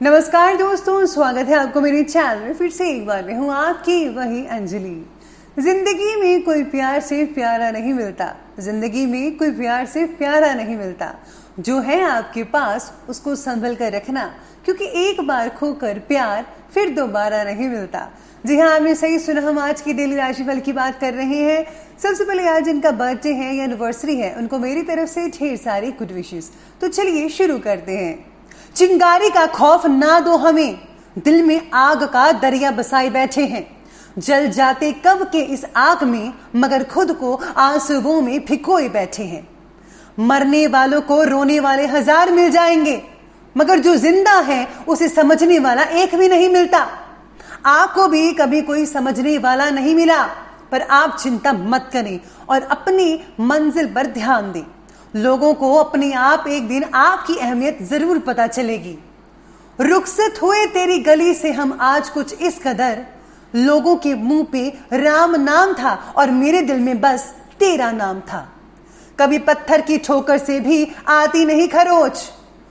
नमस्कार दोस्तों, स्वागत है आपको मेरे चैनल में। फिर से एक बार मैं हूँ आपकी वही अंजलि। जिंदगी में कोई प्यार से प्यारा नहीं मिलता, जिंदगी में कोई प्यार से प्यारा नहीं मिलता। जो है आपके पास उसको संभल कर रखना, क्योंकि एक बार खोकर प्यार फिर दोबारा नहीं मिलता। जी हाँ, आपने सही सुना। हम आज की डेली राशिफल की बात कर रहे हैं। सबसे पहले आज जिनका बर्थडे है या एनिवर्सरी है, उनको मेरी तरफ से ढेर सारी गुड विशेस। तो चलिए शुरू करते हैं। चिंगारी का खौफ ना दो हमें, दिल में आग का दरिया बसाए बैठे हैं। जल जाते कब के इस आग में, मगर खुद को आंसुओं में भिगोए बैठे हैं। मरने वालों को रोने वाले हजार मिल जाएंगे, मगर जो जिंदा है उसे समझने वाला एक भी नहीं मिलता। आपको भी कभी कोई समझने वाला नहीं मिला, पर आप चिंता मत करें और अपनी मंजिल पर ध्यान दें। लोगों को अपने आप एक दिन आपकी अहमियत जरूर पता चलेगी। रुखसत हुए तेरी गली से हम आज कुछ इस कदर, लोगों के मुंह पे राम नाम था और मेरे दिल में बस तेरा नाम था। कभी पत्थर की ठोकर से भी आती नहीं खरोच,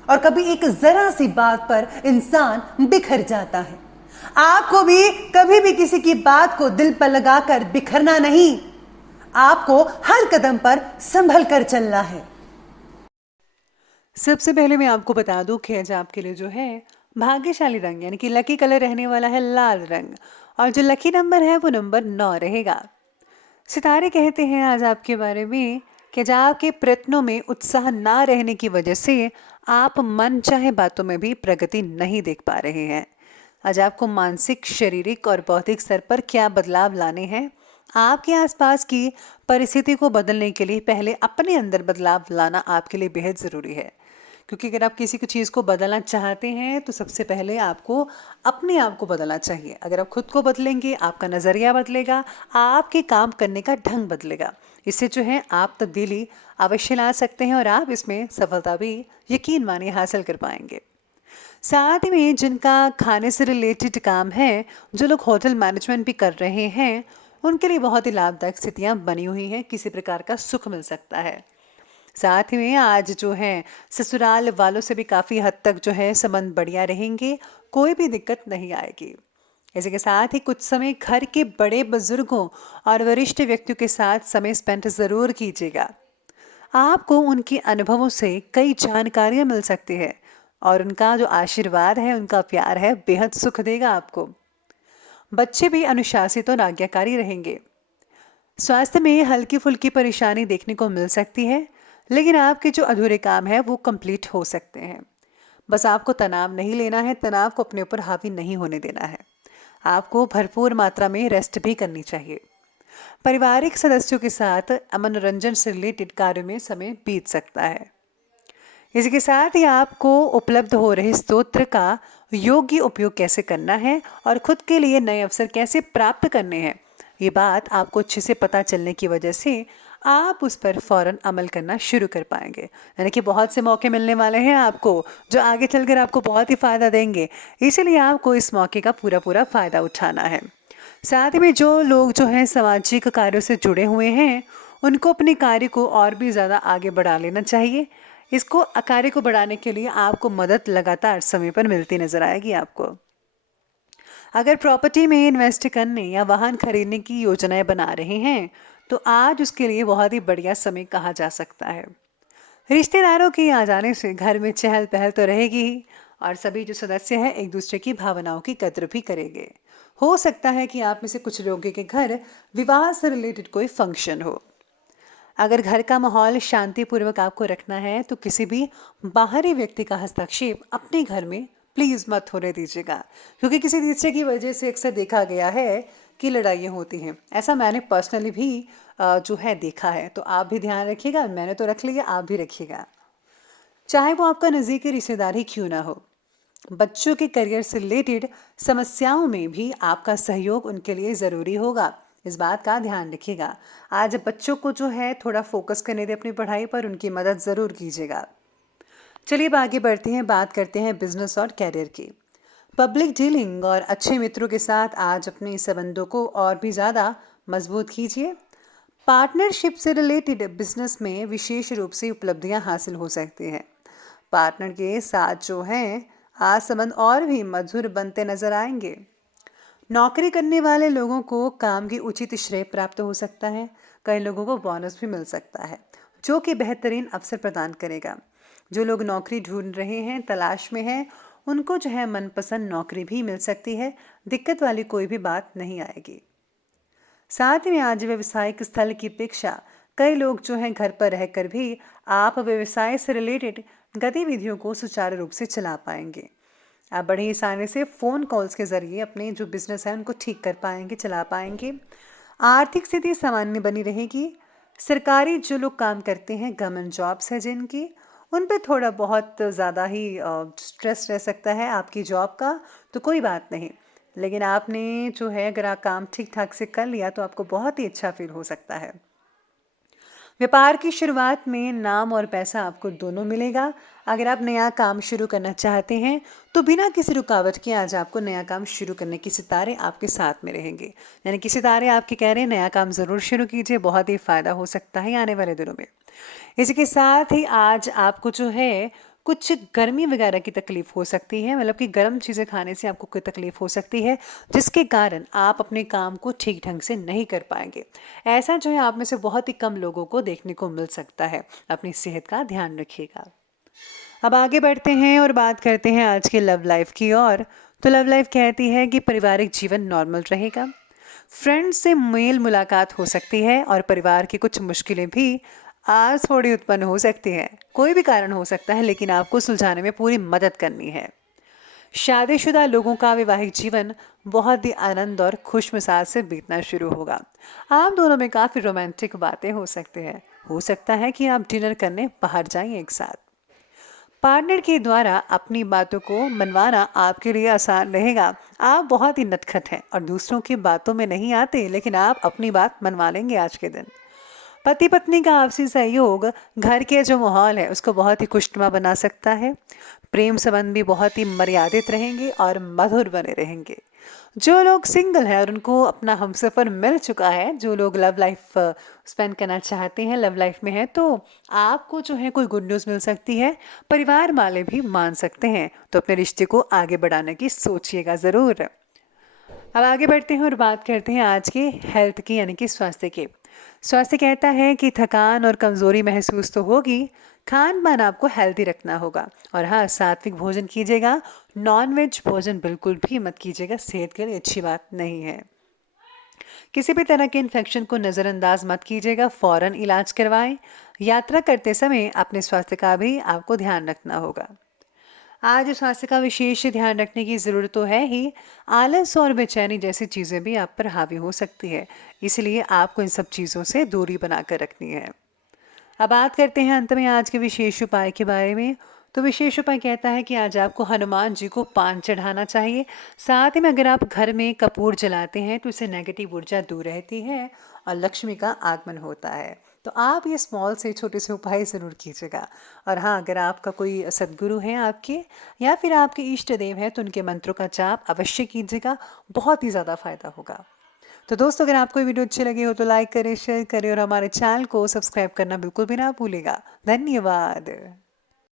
और कभी एक जरा सी बात पर इंसान बिखर जाता है। आपको भी कभी भी किसी की बात को दिल पर लगाकर बिखरना नहीं, आपको हर कदम पर संभल कर चलना है। सबसे पहले मैं आपको बता दूं कि आज आपके लिए जो है भाग्यशाली रंग यानी कि लकी कलर रहने वाला है लाल रंग, और जो लकी नंबर है वो नंबर 9 रहेगा। सितारे कहते हैं आज आपके बारे में कि आज आपके प्रयत्नों में उत्साह ना रहने की वजह से आप मन चाहे बातों में भी प्रगति नहीं देख पा रहे हैं। आज आपको मानसिक, शारीरिक और बौद्धिक स्तर पर क्या बदलाव लाने हैं। आपके आसपास की परिस्थिति को बदलने के लिए पहले अपने अंदर बदलाव लाना आपके लिए बेहद ज़रूरी है, क्योंकि अगर आप किसी चीज़ को बदलना चाहते हैं तो सबसे पहले आपको अपने आप को बदलना चाहिए। अगर आप खुद को बदलेंगे, आपका नज़रिया बदलेगा, आपके काम करने का ढंग बदलेगा। इससे जो है आप तब्दीली अवश्य ला सकते हैं और आप इसमें सफलता भी यकीन मानिए हासिल कर पाएंगे। साथ ही में जिनका खाने से रिलेटेड काम है, जो लोग होटल मैनेजमेंट भी कर रहे हैं, उनके लिए बहुत ही लाभदायक स्थितियाँ बनी हुई हैं। किसी प्रकार का सुख मिल सकता है। साथ ही में आज जो है ससुराल वालों से भी काफ़ी हद तक जो है संबंध बढ़िया रहेंगे, कोई भी दिक्कत नहीं आएगी। इसी के साथ ही कुछ समय घर के बड़े बुजुर्गों और वरिष्ठ व्यक्तियों के साथ समय स्पेंड ज़रूर कीजिएगा। आपको उनके अनुभवों से कई जानकारियाँ मिल सकती है और उनका जो आशीर्वाद है, उनका प्यार है, बेहद सुख देगा आपको। बच्चे भी अनुशासित और आज्ञाकारी रहेंगे। स्वास्थ्य में हल्की फुल्की परेशानी देखने को मिल सकती है, लेकिन आपके जो अधूरे काम है वो कंप्लीट हो सकते हैं। बस आपको तनाव नहीं लेना है, तनाव को अपने ऊपर हावी नहीं होने देना है। आपको भरपूर मात्रा में रेस्ट भी करनी चाहिए। पारिवारिक सदस्यों के साथ मनोरंजन से रिलेटेड कार्यों में समय बीत सकता है। इसी के साथ ही आपको उपलब्ध हो रहे स्तोत्र का योग्य उपयोग कैसे करना है और खुद के लिए नए अवसर कैसे प्राप्त करने हैं, ये बात आपको अच्छे से पता चलने की वजह से आप उस पर फौरन अमल करना शुरू कर पाएंगे। यानी कि बहुत से मौके मिलने वाले हैं आपको, जो आगे चलकर आपको बहुत ही फ़ायदा देंगे। इसीलिए आपको इस मौके का पूरा पूरा फ़ायदा उठाना है। साथ ही में जो लोग जो हैं सामाजिक कार्यों से जुड़े हुए हैं, उनको अपने कार्य को और भी ज़्यादा आगे बढ़ा लेना चाहिए। इसको कार्य को बढ़ाने के लिए आपको मदद लगातार समय पर मिलती नजर आएगी आपको। अगर प्रॉपर्टी में इन्वेस्ट करने या वाहन खरीदने की योजनाएं बना रहे हैं तो आज उसके लिए बहुत ही बढ़िया समय कहा जा सकता है। रिश्तेदारों के आ जाने से घर में चहल पहल तो रहेगी ही, और सभी जो सदस्य हैं एक दूसरे की भावनाओं की कद्र भी करेंगे। हो सकता है कि आप में से कुछ लोगों के घर विवाह से रिलेटेड कोई फंक्शन हो। अगर घर का माहौल शांतिपूर्वक आपको रखना है तो किसी भी बाहरी व्यक्ति का हस्तक्षेप अपने घर में प्लीज़ मत होने दीजिएगा, क्योंकि किसी तीसरे की वजह से अक्सर देखा गया है कि लड़ाइयाँ होती हैं। ऐसा मैंने पर्सनली भी जो है देखा है, तो आप भी ध्यान रखिएगा। मैंने तो रख लिया, आप भी रखिएगा, चाहे वो आपका नज़दीकी रिश्तेदार ही क्यों ना हो। बच्चों के करियर से रिलेटेड समस्याओं में भी आपका सहयोग उनके लिए ज़रूरी होगा, इस बात का ध्यान रखिएगा। आज बच्चों को जो है थोड़ा फोकस करने दें अपनी पढ़ाई पर, उनकी मदद ज़रूर कीजिएगा। चलिए अब आगे बढ़ते हैं, बात करते हैं बिजनेस और कैरियर की। पब्लिक डीलिंग और अच्छे मित्रों के साथ आज अपने संबंधों को और भी ज़्यादा मजबूत कीजिए। पार्टनरशिप से रिलेटेड बिजनेस में विशेष रूप से उपलब्धियां हासिल हो सकती हैं। पार्टनर के साथ जो है आज संबंध और भी मधुर बनते नजर आएंगे। नौकरी करने वाले लोगों को काम की उचित श्रेय प्राप्त हो सकता है। कई लोगों को बोनस भी मिल सकता है, जो कि बेहतरीन अवसर प्रदान करेगा। जो लोग नौकरी ढूंढ रहे हैं, तलाश में हैं, उनको जो है मनपसंद नौकरी भी मिल सकती है। दिक्कत वाली कोई भी बात नहीं आएगी। साथ ही में आज व्यवसायिक स्थल की अपेक्षा कई लोग जो हैं घर पर रहकर भी आप व्यवसाय से रिलेटेड गतिविधियों को सुचारू रूप से चला पाएंगे। आप बड़े ही आसानी से फ़ोन कॉल्स के ज़रिए अपने जो बिजनेस है उनको ठीक कर पाएंगे, चला पाएंगे। आर्थिक स्थिति सामान्य बनी रहेगी। सरकारी जो लोग काम करते हैं, गवर्नमेंट जॉब्स है जिनकी, उन पे थोड़ा बहुत ज़्यादा ही स्ट्रेस रह सकता है आपकी जॉब का, तो कोई बात नहीं। लेकिन आपने जो है अगर आप काम ठीक ठाक से कर लिया तो आपको बहुत ही अच्छा फील हो सकता है। व्यापार की शुरुआत में नाम और पैसा आपको दोनों मिलेगा। अगर आप नया काम शुरू करना चाहते हैं तो बिना किसी रुकावट के आज आपको नया काम शुरू करने के सितारे आपके साथ में रहेंगे। यानी कि सितारे आपके कह रहे हैं नया काम ज़रूर शुरू कीजिए, बहुत ही फ़ायदा हो सकता है आने वाले दिनों में। इसी के साथ ही आज आपको जो है कुछ गर्मी वगैरह की तकलीफ हो सकती है, मतलब कि गर्म चीज़ें खाने से आपको कोई तकलीफ हो सकती है, जिसके कारण आप अपने काम को ठीक ढंग से नहीं कर पाएंगे। ऐसा जो है आप में से बहुत ही कम लोगों को देखने को मिल सकता है। अपनी सेहत का ध्यान रखिएगा। अब आगे बढ़ते हैं और बात करते हैं आज के लव लाइफ की ओर। तो लव लाइफ कहती है कि पारिवारिक जीवन नॉर्मल रहेगा। फ्रेंड्स से मेल मुलाकात हो सकती है और परिवार की कुछ मुश्किलें भी आज थोड़ी उत्पन्न हो सकती हैं। कोई भी कारण हो सकता है, लेकिन आपको सुलझाने में पूरी मदद करनी है। शादीशुदा लोगों का वैवाहिक जीवन बहुत ही आनंद और खुश मिजाज से बीतना शुरू होगा। आप दोनों में काफ़ी रोमांटिक बातें हो सकती हैं। हो सकता है कि आप डिनर करने बाहर जाएं एक साथ। पार्टनर के द्वारा अपनी बातों को मनवाना आपके लिए आसान रहेगा। आप बहुत ही नटखट हैं और दूसरों की बातों में नहीं आते, लेकिन आप अपनी बात मनवा लेंगे आज के दिन। पति पत्नी का आपसी सहयोग घर के जो माहौल है उसको बहुत ही खुशनुमा बना सकता है। प्रेम संबंध भी बहुत ही मर्यादित रहेंगे और मधुर बने रहेंगे। जो लोग सिंगल हैं और उनको अपना हमसफ़र मिल चुका है, जो लोग लव लाइफ स्पेंड करना चाहते हैं, लव लाइफ में है, तो आपको जो है कोई गुड न्यूज़ मिल सकती है। परिवार वाले भी मान सकते हैं, तो अपने रिश्ते को आगे बढ़ाने की सोचिएगा ज़रूर। अब आगे बढ़ते हैं और बात करते हैं आज के हेल्थ की, यानी कि स्वास्थ्य के। स्वास्थ्य कहता है कि थकान और कमज़ोरी महसूस तो होगी। खान पान आपको हेल्दी रखना होगा और हाँ, सात्विक भोजन कीजिएगा। नॉनवेज भोजन बिल्कुल भी मत कीजिएगा, सेहत के लिए अच्छी बात नहीं है। किसी भी तरह के इन्फेक्शन को नज़रअंदाज मत कीजिएगा, फ़ौरन इलाज करवाएं। यात्रा करते समय अपने स्वास्थ्य का भी आपको ध्यान रखना होगा। आज स्वास्थ्य का विशेष ध्यान रखने की ज़रूरत तो है ही। आलस और बेचैनी जैसी चीज़ें भी आप पर हावी हो सकती है, इसलिए आपको इन सब चीज़ों से दूरी बनाकर रखनी है। अब बात करते हैं अंत में आज के विशेष उपाय के बारे में। तो विशेष उपाय कहता है कि आज आपको हनुमान जी को पान चढ़ाना चाहिए। साथ ही में अगर आप घर में कपूर जलाते हैं तो इससे नेगेटिव ऊर्जा दूर रहती है और लक्ष्मी का आगमन होता है। तो आप ये स्मॉल से छोटे से उपाय ज़रूर कीजिएगा। और हाँ, अगर आपका कोई सद्गुरु है आपके या फिर आपके इष्ट देव हैं तो उनके मंत्रों का जाप अवश्य कीजिएगा, बहुत ही ज़्यादा फायदा होगा। तो दोस्तों, अगर आपको ये वीडियो अच्छी लगी हो तो लाइक करें, शेयर करें और हमारे चैनल को सब्सक्राइब करना बिल्कुल भी ना भूलिएगा। धन्यवाद।